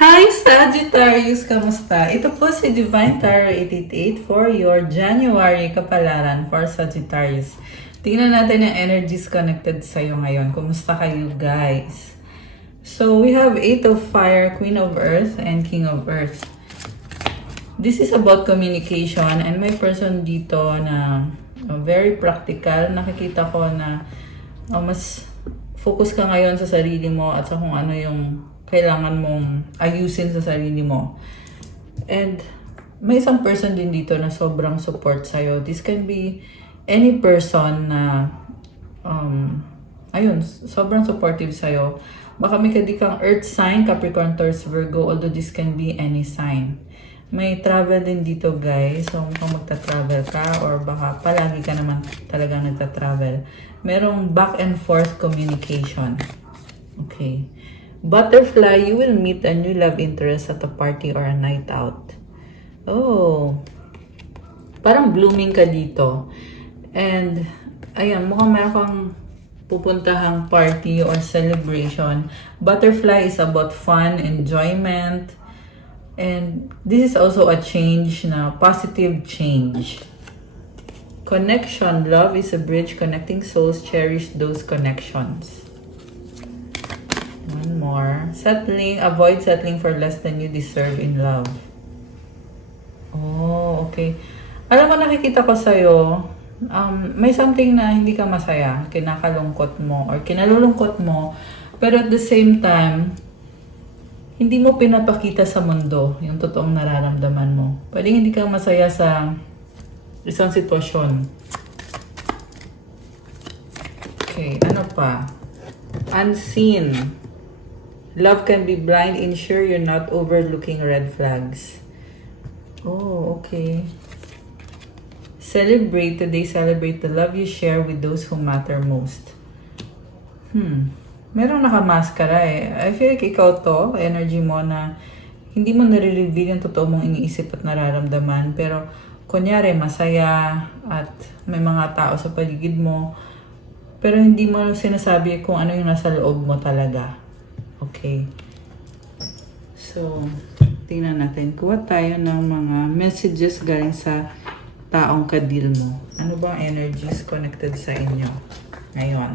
Hi Sagittarius! Kamusta? Ito po si Divine Tarot 888 for your January kapalaran for Sagittarius. Tingnan natin ang energies connected sa iyo ngayon. Kumusta kayo guys? So we have 8 of Fire, Queen of Earth, and King of Earth. This is about communication and may person dito na very practical. Nakikita ko na mas focus ka ngayon sa sarili mo at sa kung ano yung kailangan mong ayusin sa sarili mo. And may isang person din dito na sobrang support sa'yo. This can be any person na sobrang supportive sa'yo. Baka may kang Earth sign, Capricorn, Taurus, Virgo, although this can be any sign. May travel din dito guys. So kung magta-travel ka or baka palagi ka naman talagang nagta-travel. Merong back and forth communication. Okay. Butterfly, you will meet a new love interest at a party or a night out. Oh. Parang blooming ka dito. And, ayan, mukhang meron kang pupuntahang party or celebration. Butterfly is about fun, enjoyment. And this is also a change na positive change. Connection, love is a bridge connecting souls. Cherish those connections. One more. Settling. Avoid settling for less than you deserve in love. Oh, okay. Alam mo, nakikita ko sa'yo, may something na hindi ka masaya, kinakalungkot mo, or kinalulungkot mo, pero at the same time, hindi mo pinapakita sa mundo yung totoong nararamdaman mo. Pwedeng hindi ka masaya sa isang sitwasyon. Okay, ano pa? Unseen. Love can be blind. Ensure you're not overlooking red flags. Oh, okay. Celebrate today. Celebrate the love you share with those who matter most. Merong nakamaskara eh. I feel like ikaw to, energy mo na hindi mo nare-reveal yung totoo mong iniisip at nararamdaman. Pero, kunyari, masaya at may mga tao sa paligid mo. Pero hindi mo sinasabi kung ano yung nasa loob mo talaga. Okay. So, tingnan natin. Kuha tayo ng mga messages galing sa taong kadil mo. Ano ba ang energies connected sa inyo ngayon?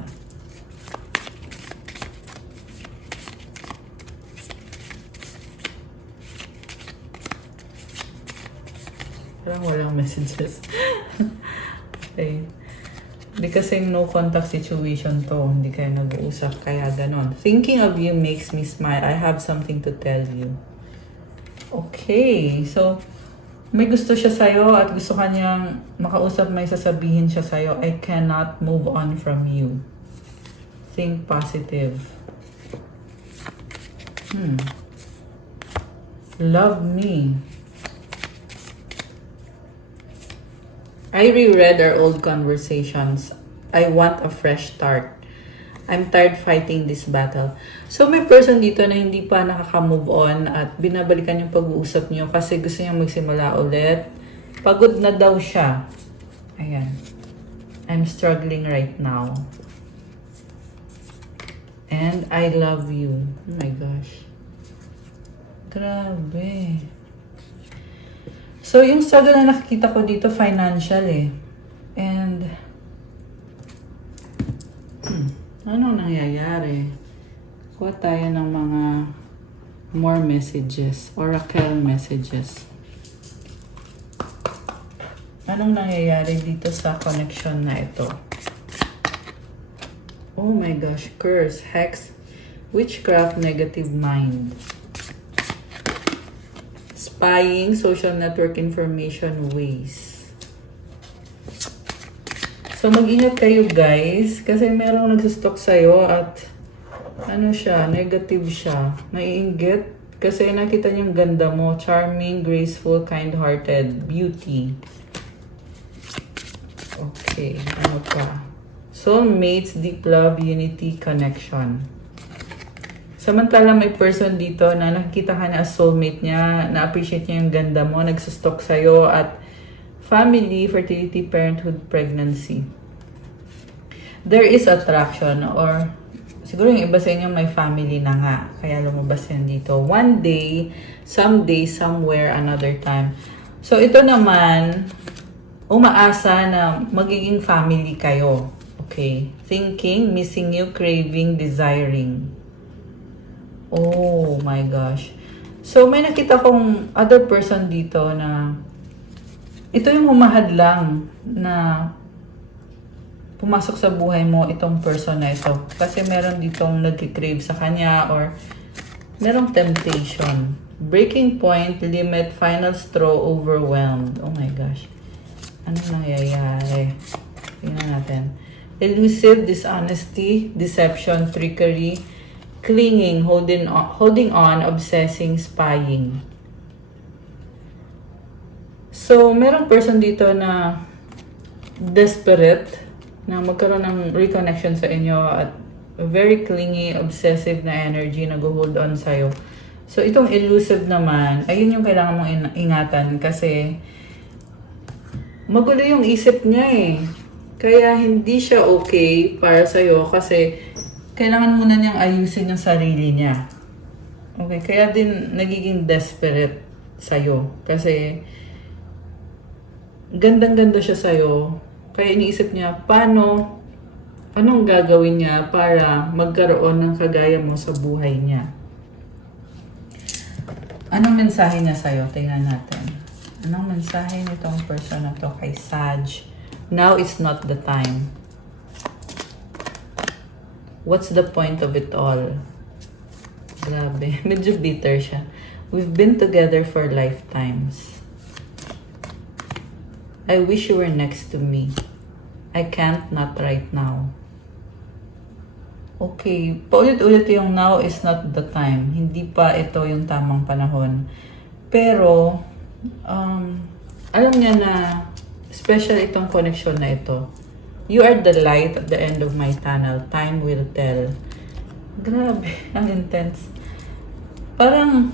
Parang walang messages. Okay. Hindi kasi no contact situation to. Hindi kayo nag-uusap. Kaya ganon. Thinking of you makes me smile. I have something to tell you. Okay. So, may gusto siya sa'yo at gusto kanyang makausap, may sasabihin siya sa'yo. I cannot move on from you. Think positive. Love me. I reread our old conversations. I want a fresh start. I'm tired fighting this battle. So may person dito na hindi pa nakaka-move on at binabalikan yung pag-uusap niyo kasi gusto niya magsimula ulit. Pagod na daw siya. Ayan. I'm struggling right now. And I love you. Oh my gosh. Grabe. So, yung struggle na nakikita ko dito, financial eh. And, anong nangyayari? Kuha tayo ng mga more messages, oracle messages. Anong nangyayari dito sa connection na ito? Oh my gosh, curse, hex, witchcraft, negative mind. Spying, social network information ways. So, mag-ingat kayo guys. Kasi merong nagsustok sa'yo at ano siya, negative siya. Naiinggit. Kasi nakita niyo yung ganda mo. Charming, graceful, kind-hearted, beauty. Okay, ano pa? Soulmates, deep love, unity, connection. Samantala may person dito na nakikita ka na as soulmate niya, na-appreciate niya yung ganda mo, nagsustok sa'yo at family, fertility, parenthood, pregnancy. There is attraction or siguro yung iba sa inyo may family na nga, kaya lumabas yan dito. One day, someday, somewhere, another time. So, ito naman, umaasa na magiging family kayo. Okay? Thinking, missing you, craving, desiring. Oh my gosh. So, may nakita kong other person dito na ito yung humahadlang na pumasok sa buhay mo itong person na ito. Kasi meron ditong nagkikrave sa kanya or merong temptation. Breaking point, limit, final straw, overwhelmed. Oh my gosh. Anong nangyayari? Tingnan natin. Elusive, dishonesty, deception, trickery, clinging, holding on, obsessing, spying. So, merong person dito na desperate na magkaroon ng reconnection sa inyo at very clingy, obsessive na energy na go-hold on sa'yo. So, itong elusive naman, ayun yung kailangan mong ingatan kasi magulo yung isip niya eh. Kaya hindi siya okay para sa'yo kasi kailangan muna niyang ayusin yung sarili niya. Okay, kaya din nagiging desperate sa'yo. Kasi gandang-ganda siya sa'yo. Kaya iniisip niya, anong gagawin niya para magkaroon ng kagaya mo sa buhay niya. Anong mensahe niya sa'yo? Tingnan natin. Anong mensahe nitong person na to kay Sag? Now is not the time. What's the point of it all? Grabe. Medyo bitter siya. We've been together for lifetimes. I wish you were next to me. I can't not right now. Okay. Paulit-ulit yung now is not the time. Hindi pa ito yung tamang panahon. Pero, alam niya na special itong connection na ito. You are the light at the end of my tunnel. Time will tell. Grabe, ang intense. Parang,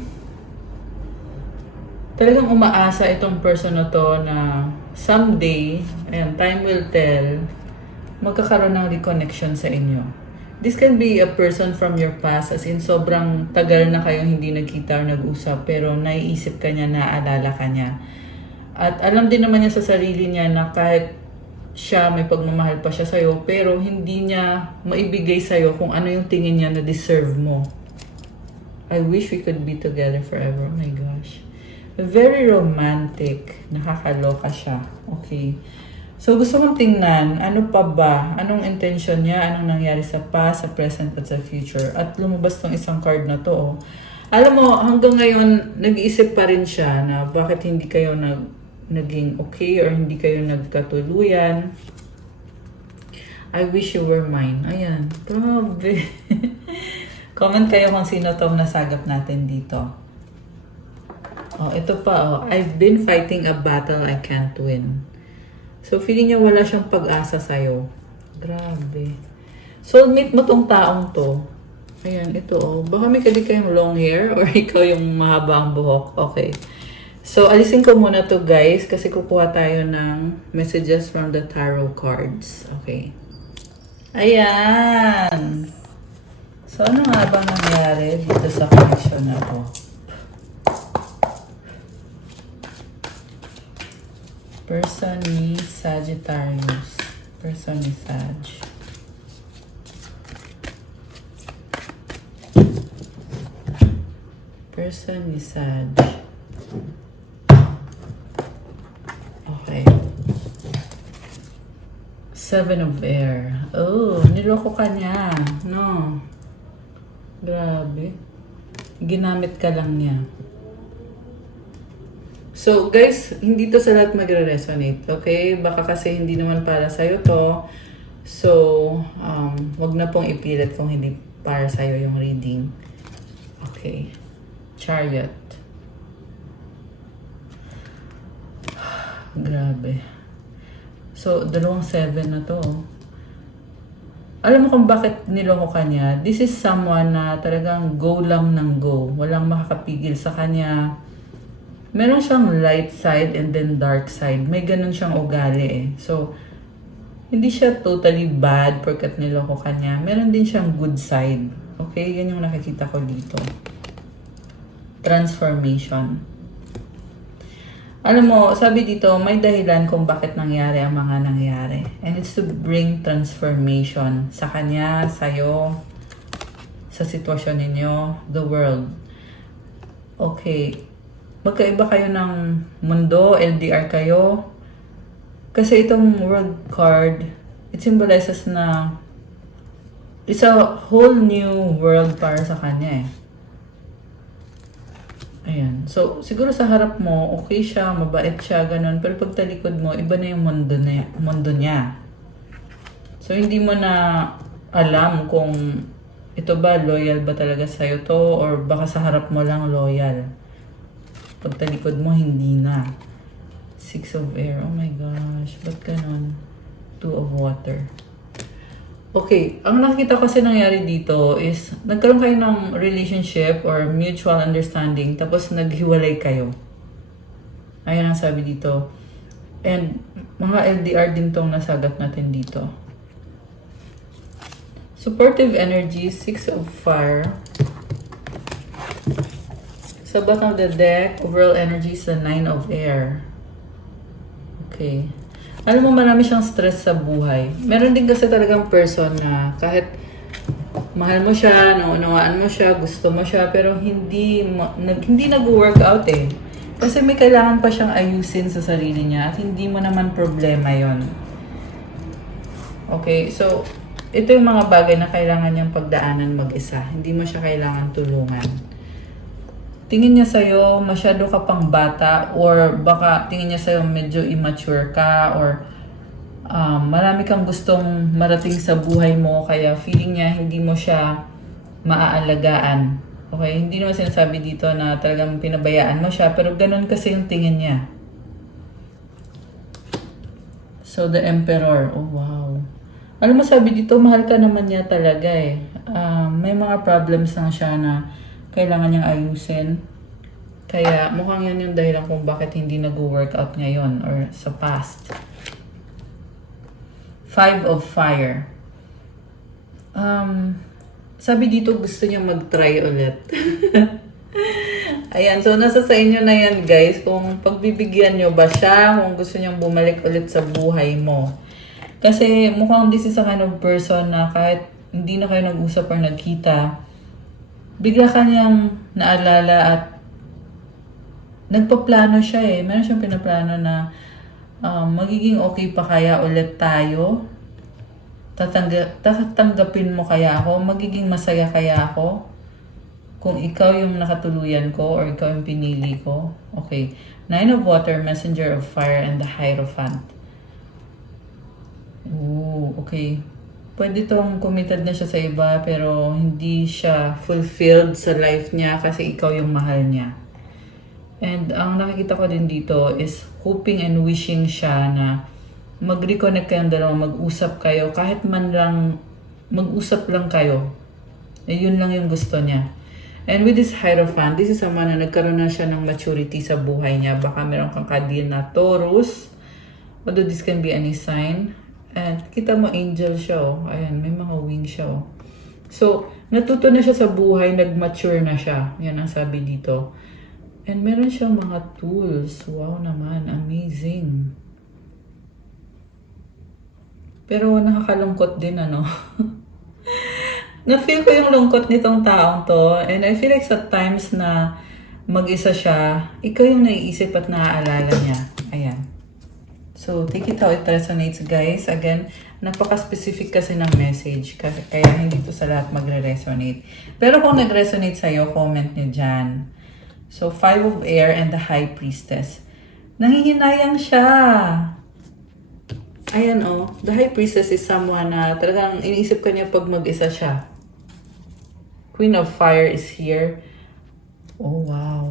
talagang umaasa itong person na to na someday, ayan, time will tell, magkakaroon ng reconnection sa inyo. This can be a person from your past, as in sobrang tagal na kayong hindi nagkita or nag-usap, pero naiisip ka niya, naaalala ka niya. At alam din naman niya sa sarili niya na kahit siya, may pagmamahal pa siya sa'yo, pero hindi niya maibigay sa'yo kung ano yung tingin niya na deserve mo. I wish we could be together forever. Oh my gosh. Very romantic. Nakakaloka siya. Okay. So, gusto mong tingnan, ano pa ba? Anong intention niya? Anong nangyari sa past, sa present, at sa future? At lumabas tong isang card na to. Oh. Alam mo, hanggang ngayon, nag-iisip pa rin siya na bakit hindi kayo naging okay or hindi kayo nagkatuluyan. I wish you were mine. Ayan. Grabe. Comment kayo kung sino tong nasagap natin dito. Oh, ito pa. Oh. I've been fighting a battle I can't win. So, feeling niya wala siyang pag-asa sa'yo. Grabe. Soulmate mo tong taong to. Ayan, ito oh. Baka may kayong long hair or ikaw yung mahaba ang buhok. Okay. So, alisin ko muna to guys kasi kukuha tayo ng messages from the tarot cards. Okay. Ayan. So, ano nga ba nangyari dito sa connection na to? Person ni Sagittarius. Person ni Sag. Person ni Sag. Okay. Seven of Air. Oh, niloko ka niya. No. Grabe. Ginamit ka lang niya. So, guys, hindi to sa lahat magre-resonate. Okay? Baka kasi hindi naman para sa'yo to. So, wag na pong ipilit kung hindi para sa'yo yung reading. Okay. Chariot. Grabe. So, 7 na to. Alam mo kung bakit niloko ka niya? This is someone na talagang go lang ng go. Walang makakapigil sa kanya. Meron siyang light side and then dark side. May ganun siyang ugali eh. So, Hindi siya totally bad porkat niloko ka niya. Meron din siyang good side. Okay? Yan yung nakikita ko dito. Transformation. Alam mo, sabi dito, may dahilan kung bakit nangyari ang mga nangyari. And it's to bring transformation sa kanya, sa'yo, sa sitwasyon ninyo, the world. Okay. Magkaiba kayo ng mundo, LDR kayo. Kasi itong world card, it symbolizes na it's a whole new world para sa kanya eh. Ayan. So, siguro sa harap mo, okay siya, mabait siya, ganun. Pero pag talikod mo, iba na yung mundo niya. So, hindi mo na alam kung ito ba, loyal ba talaga sa'yo to, or baka sa harap mo lang loyal. Pag talikod mo, hindi na. 6 of air. Oh my gosh. Ba't ganun? 2 of water. Okay. Ang nakikita kasi nangyari dito is nagkaroon kayo ng relationship or mutual understanding tapos naghiwalay kayo. Ayan ang sabi dito. And mga LDR din tong nasagat natin dito. Supportive energy, 6 of fire. Sa bottom of the deck, overall energy is the 9 of air. Okay. Alam mo, marami siyang stress sa buhay. Meron din kasi talagang person na kahit mahal mo siya, naunawaan mo siya, gusto mo siya, pero hindi nag-work out eh. Kasi may kailangan pa siyang ayusin sa sarili niya at hindi mo naman problema yon. Okay, so ito yung mga bagay na kailangan niyang pagdaanan mag-isa. Hindi mo siya kailangan tulungan. Tingin niya sa'yo, masyado ka pang bata, or baka tingin niya sa'yo medyo immature ka, or marami kang gustong marating sa buhay mo, kaya feeling niya hindi mo siya maaalagaan. Okay? Hindi naman sinasabi dito na talagang pinabayaan mo siya, pero ganun kasi yung tingin niya. So, the Emperor. Oh, wow. Alam mo, sabi dito, mahal ka naman niya talaga eh. May mga problems lang siya na kailangan niyang ayusin. Kaya mukhang yan yung dahilan kung bakit hindi nag-workout ngayon or sa past. 5 of fire. Sabi dito gusto niya mag-try ulit. Ayan, so nasa sa inyo na yan guys. Kung pagbibigyan nyo ba siya, kung gusto niyang bumalik ulit sa buhay mo. Kasi mukhang this is a kind of person na kahit hindi na kayo nag-usap or nagkita, bigla ka niyang naalala at nagpaplano siya eh. Meron siyang pinaplano na magiging okay pa kaya ulit tayo? Tatanggapin mo kaya ako? Magiging masaya kaya ako? Kung ikaw yung nakatuluyan ko or ikaw yung pinili ko? Okay. 9 of water, messenger of fire, and the Hierophant. Ooh, okay. Pwede tong committed na siya sa iba pero hindi siya fulfilled sa life niya kasi ikaw yung mahal niya. And ang nakikita ko din dito is hoping and wishing siya na mag-reconnect kayong dalawa, mag-usap kayo, kahit man lang mag-usap lang kayo. Eh, yun lang yung gusto niya. And with this Hierophant, this is someone na nagkaroon na siya ng maturity sa buhay niya. Baka meron kang kadil na Taurus, although this can be any sign. And kita mo angel siya oh. Ayan, may mga wings siya oh. So, natuto na siya sa buhay, nag-mature na siya. Yan ang sabi dito. And meron siyang mga tools. Wow naman, amazing. Pero nakakalungkot din ano. Na-feel ko yung lungkot nitong taong to. And I feel like sa times na mag-isa siya, ikaw yung naiisip at naaalala niya. Ayan. So, take it how it resonates, guys. Again, napaka-specific kasi ng message. Kaya hindi to sa lahat magre-resonate. Pero kung nag-resonate sa'yo, comment nyo dyan. So, 5 of air and the High Priestess. Nangihinayang siya. Ayan, oh. The High Priestess is someone na talagang iniisip ka niya pag mag-isa siya. Queen of Fire is here. Oh, wow.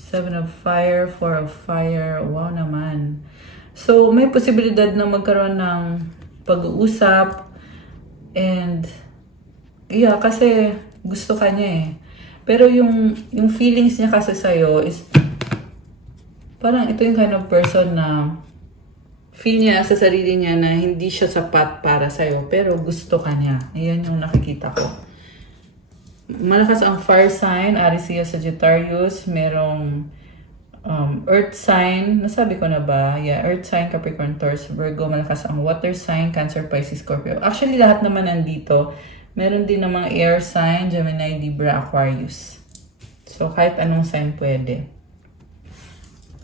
7 of Fire, 4 of Fire. Wow naman. So, may posibilidad na magkaroon ng pag-uusap. And, yeah, kasi gusto ka niya eh. Pero yung feelings niya kasi sa'yo is, parang ito yung kind of person na feel niya sa sarili niya na hindi siya sapat para sa'yo, pero gusto ka niya. Ayan yung nakikita ko. Malakas ang fire sign, Aries, Leo, Sagittarius. Merong earth sign, nasabi ko na ba? Yeah, earth sign, Capricorn, Taurus, Virgo. Malakas ang water sign, Cancer, Pisces, Scorpio. Actually, lahat naman nandito. Meron din namang air sign, Gemini, Libra, Aquarius. So, kahit anong sign pwede.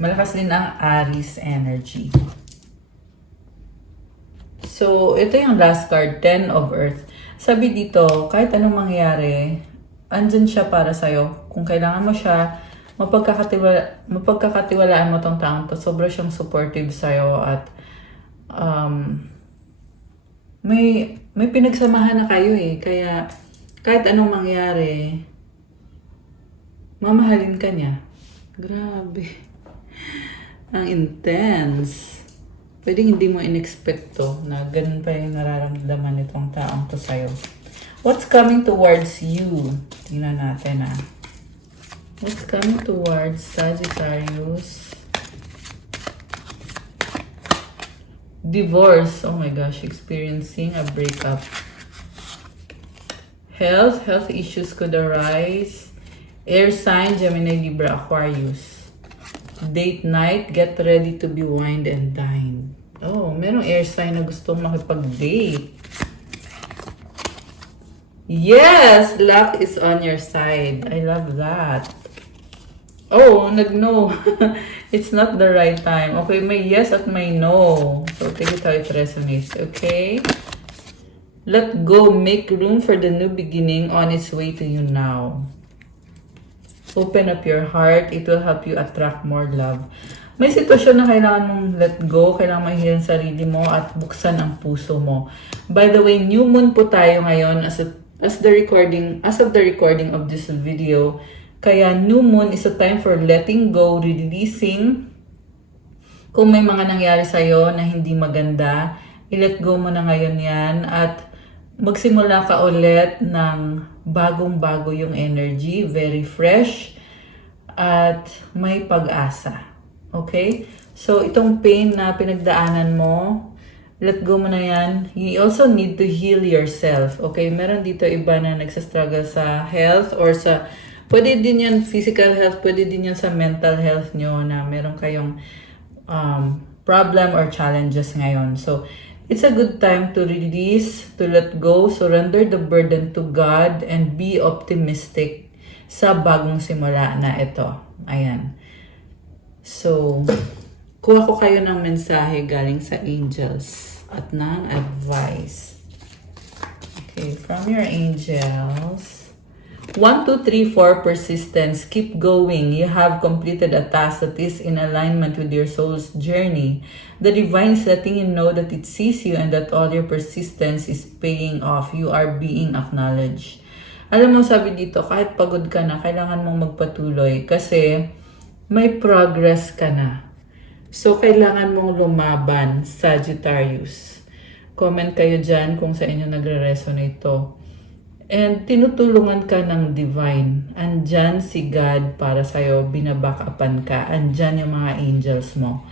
Malakas din ang Aries energy. So, ito yung last card, 10 of Earth. Sabi dito, kahit anong mangyari, andyan siya para sa'yo. Kung kailangan mo siya, mapagkakatiwalaan mo tong taong to. Sobra siyang supportive sa'yo at may pinagsamahan na kayo eh. Kaya kahit anong mangyari, mamahalin ka niya. Grabe. Ang intense. Pwedeng hindi mo in-expect to na ganun pa yung nararamdaman nitong taong to sa'yo. What's coming towards you? Tingnan natin ah. What's coming towards Sagittarius? Divorce. Oh my gosh, experiencing a breakup. Health issues could arise. Air sign, Gemini, Libra, Aquarius. Date night, get ready to be wined and dined. Oh, merong air sign na gustong makipag-date. Yes! Luck is on your side. I love that. Oh, nag-no. It's not the right time. Okay, may yes at may no. So, take it how it resonates. Okay? Let go. Make room for the new beginning on its way to you now. Open up your heart. It will help you attract more love. May sitwasyon na kailangan mong let go, kailangan mahihil ang sarili mo at buksan ang puso mo. By the way, new moon po tayo ngayon as of the recording of this video. Kaya new moon is a time for letting go, releasing. Kung may mga nangyari sa'yo na hindi maganda, i-let go mo na ngayon yan at magsimula ka ulit ng bagong-bago yung energy, very fresh, at may pag-asa. Okay? So, itong pain na pinagdaanan mo, let go mo na yan. You also need to heal yourself. Okay? Meron dito iba na nagsastruggle sa health or sa, pwede din yan physical health, pwede din yan sa mental health nyo na meron kayong problem or challenges ngayon. So, it's a good time to release, to let go, surrender the burden to God, and be optimistic sa bagong simula na ito. Ayan. So, kuha ko kayo ng mensahe galing sa angels at ng advice. Okay, from your angels. 1, 2, 3, 4, persistence. Keep going. You have completed a task that is in alignment with your soul's journey. The divine is letting you know that it sees you and that all your persistence is paying off. You are being acknowledged. Alam mo, sabi dito, kahit pagod ka na, kailangan mong magpatuloy kasi may progress ka na. So, kailangan mong lumaban, Sagittarius. Comment kayo dyan kung sa inyo nagre-resonate to. And tinutulungan ka ng divine. Andyan si God para sa'yo, binabackupan ka. Andyan yung mga angels mo.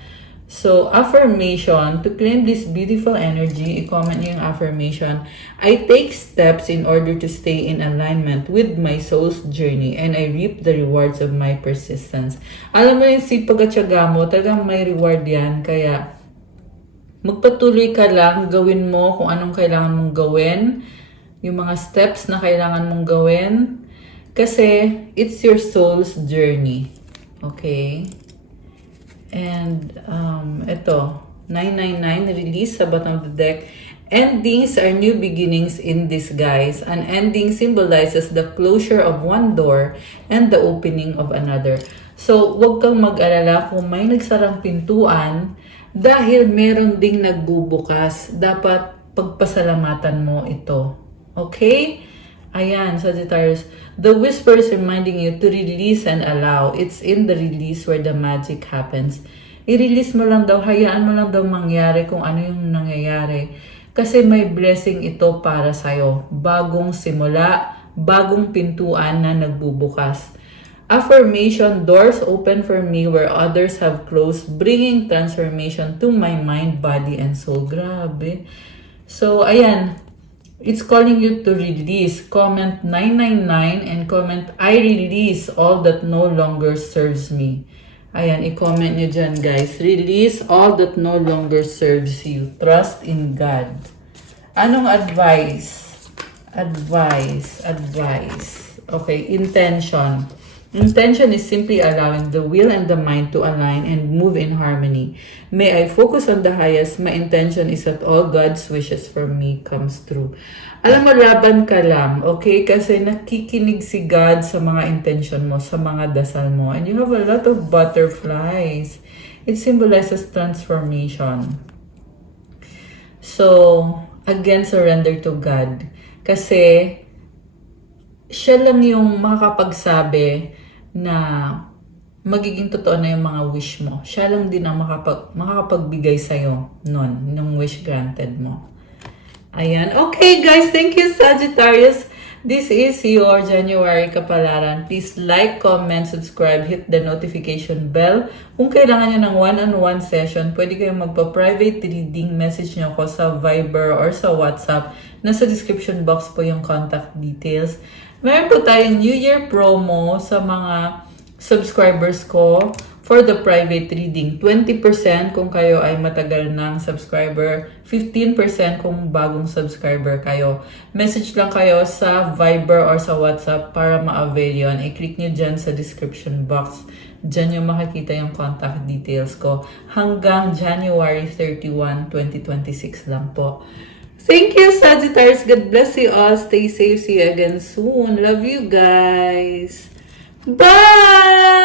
So, affirmation, to claim this beautiful energy, i-comment niyo yung affirmation. I take steps in order to stay in alignment with my soul's journey and I reap the rewards of my persistence. Alam mo yung sipag at tiyaga mo, talagang may reward yan. Kaya, magpatuloy ka lang, gawin mo kung anong kailangan mong gawin, yung mga steps na kailangan mong gawin, kasi it's your soul's journey. Okay? And, ito, 999, release sa bottom of the deck. Endings are new beginnings in disguise. An ending symbolizes the closure of one door and the opening of another. So, huwag kang mag-alala kung may nagsarang pintuan dahil meron ding nagbubukas. Dapat pagpasalamatan mo ito. Okay? Ayan, Sagittarius. The whisper is reminding you to release and allow. It's in the release where the magic happens. I-release mo lang daw, hayaan mo lang daw mangyari kung ano yung nangyayari. Kasi may blessing ito para sa'yo. Bagong simula, bagong pintuan na nagbubukas. Affirmation, doors open for me where others have closed, bringing transformation to my mind, body, and soul. Grabe. So, ayan. It's calling you to release. Comment 999 and comment, I release all that no longer serves me. Ayan, i-comment nyo dyan, guys. Release all that no longer serves you. Trust in God. Anong advice? Advice. Okay, intention. Intention is simply allowing the will and the mind to align and move in harmony. May I focus on the highest. My intention is that all God's wishes for me comes true. Alam mo, laban ka lang, okay? Kasi nakikinig si God sa mga intention mo, sa mga dasal mo. And you have a lot of butterflies. It symbolizes transformation. So, again, surrender to God. Kasi, siya lang yung makakapagsabi na magiging totoo na yung mga wish mo. Siya lang din ang makakapagbigay sa'yo nun, nung wish granted mo. Ayan. Okay, guys. Thank you, Sagittarius. This is your January Kapalaran. Please like, comment, subscribe, hit the notification bell. Kung kailangan nyo ng one-on-one session, pwede kayong magpa-private reading. Message nyo ako sa Viber or sa WhatsApp. Nasa description box po yung contact details. Meron po tayong New Year promo sa mga subscribers ko for the private reading. 20% kung kayo ay matagal ng subscriber, 15% kung bagong subscriber kayo. Message lang kayo sa Viber or sa WhatsApp para ma-avail yun. I-click nyo dyan sa description box. Dyan yung makikita yung contact details ko. Hanggang January 31, 2026 lang po. Thank you, Sagittarius. God bless you all. Stay safe. See you again soon. Love you guys. Bye!